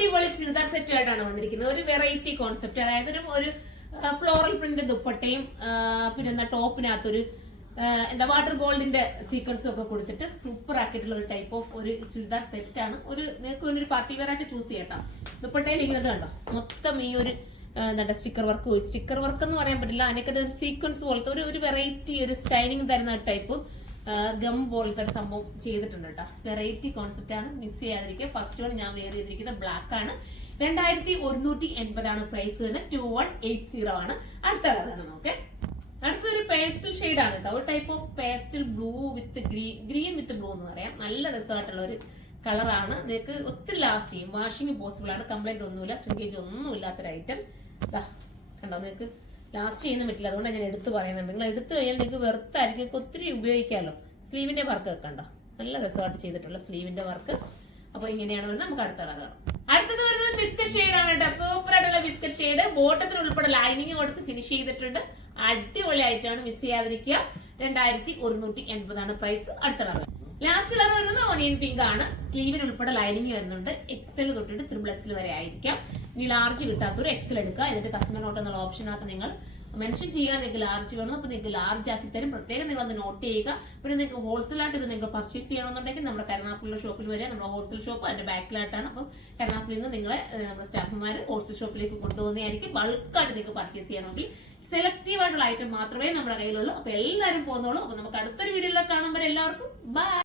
അടിപൊളി ചുരിദാർ സെറ്റ് ആയിട്ടാണ് വന്നിരിക്കുന്നത്. ഒരു വെറൈറ്റി കോൺസെപ്റ്റ്, അതായത് ഒരു ഫ്ലോറൽ പ്രിന്റ് ദുപ്പട്ടയും പിന്നെ ടോപ്പിനകത്തൊരു എന്താ വാട്ടർ ഗോൾഡിന്റെ സീക്വൻസും ഒക്കെ കൊടുത്തിട്ട് സൂപ്പർ ആക്കിയിട്ടുള്ള ഒരു ടൈപ്പ് ഓഫ് ഒരു ചുരിദാർ സെറ്റ് ആണ്. നിങ്ങൾക്ക് ഒരു പാർട്ടി വെയർ ആയിട്ട് ചൂസ് ചെയ്യട്ടോ. ദുപ്പട്ടയിൽ ഇങ്ങനെ കണ്ടോ, മൊത്തം ഈ ഒരു എന്താ സ്റ്റിക്കർ വർക്ക് എന്ന് പറയാൻ പറ്റില്ല, അതിനൊക്കെ ഒരു സീക്വൻസ് പോലത്തെ ഒരു വെറൈറ്റി ഒരു സ്റ്റൈലിംഗ് തരുന്ന ടൈപ്പ് ഗം പോലത്തെ ഒരു സംഭവം ചെയ്തിട്ടുണ്ട് കേട്ടോ. വെറൈറ്റി കോൺസെപ്റ്റ് ആണ്, മിസ് ചെയ്യാതിരിക്കുക. ഫസ്റ്റ് വൺ ഞാൻ വെയർ ചെയ്തിരിക്കുന്നത് ബ്ലാക്ക് ആണ്. 2180 പ്രൈസ് വരുന്നത്. 2180 ആണ്. അടുത്ത കളറാണ് നോക്കെ. അടുത്തൊരു പേസ്റ്റൽ ഷെയ്ഡ് ആണ് കേട്ടോ. ഒരു type of pastel blue with green with blue എന്ന് പറയാം. നല്ല രസമായിട്ടുള്ള ഒരു കളറാണ്. നിങ്ങൾക്ക് ഒത്തിരി ലാസ്റ്റ് ചെയ്യും, വാഷിംഗ് പോസിബിൾ ആണ്, കംപ്ലൈന്റ് ഒന്നുമില്ല, സ്ട്രിങ്കേജ് ഒന്നും ഇല്ലാത്തൊരു ഐറ്റം. കണ്ടോ, നിങ്ങൾക്ക് ലാസ്റ്റ് ചെയ്യുന്ന പറ്റില്ല, അതുകൊണ്ട് ഞാൻ എടുത്ത് പറയുന്നുണ്ട്. നിങ്ങൾ എടുത്തു കഴിഞ്ഞാൽ നിങ്ങൾക്ക് വെറുത്തായിരിക്കും, ഒത്തിരി ഉപയോഗിക്കാമല്ലോ. സ്ലീവിന്റെ വർക്ക് ഒക്കെ കണ്ടോ, നല്ല രസമായിട്ട് ചെയ്തിട്ടുള്ള സ്ലീവിന്റെ വർക്ക്. അപ്പൊ ഇങ്ങനെയാണ് വരുന്നത്. നമുക്ക് അടുത്ത കളർ കാണാം. അടുത്തത് വരുന്നത് ബിസ്ക്കറ്റ് ഷെയ്ഡ് ആണ് കേട്ടോ. സൂപ്പർ ആയിട്ടുള്ള ബിസ്ക്കറ്റ് ഷെയ്ഡ്, ബോട്ടത്തിന് ഉൾപ്പെടെ ലൈനിങ് കൊടുത്ത് ഫിനിഷ് ചെയ്തിട്ടുണ്ട്. അടിപൊളി ആയിട്ടാണ്, മിസ് ചെയ്യാതിരിക്കുക. 2180 പ്രൈസ്. അടുത്ത കളർ ലാസ്റ്റ് കളർ വരുന്നത് ഓനിയൻ പിങ്ക് ആണ്. സ്ലീവിന് ഉൾപ്പെടെ ലൈനിങ് വരുന്നുണ്ട്. എക്സൽ തൊട്ടിട്ട് XXL വരെ ആയിരിക്കാം. ഇനി ലാർജ് കിട്ടാത്തൊരു എക്സൽ എടുക്കുക. എന്നിട്ട് കസ്റ്റമർ നോട്ട് എന്നുള്ള ഓപ്ഷനകത്ത് നിങ്ങൾ മെൻഷൻ ചെയ്യുക നിങ്ങൾക്ക് ലാർജ് വേണം. അപ്പൊ നിങ്ങൾക്ക് ലാർജ് ആക്കി തരും. പ്രത്യേകം നിങ്ങൾ അത് നോട്ട് ചെയ്യുക. പിന്നെ നിങ്ങൾക്ക് ഹോൾസെയിലായിട്ട് ഇത് നിങ്ങൾക്ക് പർച്ചേസ് ചെയ്യണമെന്നുണ്ടെങ്കിൽ നമ്മുടെ കരുനാഗപ്പള്ളി ഷോപ്പിൽ വരെ, നമ്മുടെ ഹോൾസെയിൽ ഷോപ്പ് അതിന്റെ ബാക്കിലായിട്ടാണ്. അപ്പം കരുനാഗപ്പള്ളിയിൽ നിന്ന് നിങ്ങളെ നമ്മുടെ സ്റ്റാഫുമാർ ഹോൾസെയിൽ ഷോപ്പിലേക്ക് കൊണ്ടുപോകുന്നതായിരിക്കും. ബൾക്കായിട്ട് നിങ്ങൾക്ക് പർച്ചേസ് ചെയ്യണമെങ്കിൽ സെലക്റ്റീവ് ആയിട്ടുള്ള ഐറ്റം മാത്രമേ നമ്മുടെ കയ്യിലുള്ളൂ. അപ്പൊ എല്ലാവരും പോകുന്നുള്ളൂ. അപ്പൊ നമുക്ക് അടുത്തൊരു വീഡിയോയിൽ കാണുമ്പോൾ എല്ലാവർക്കും ബൈ.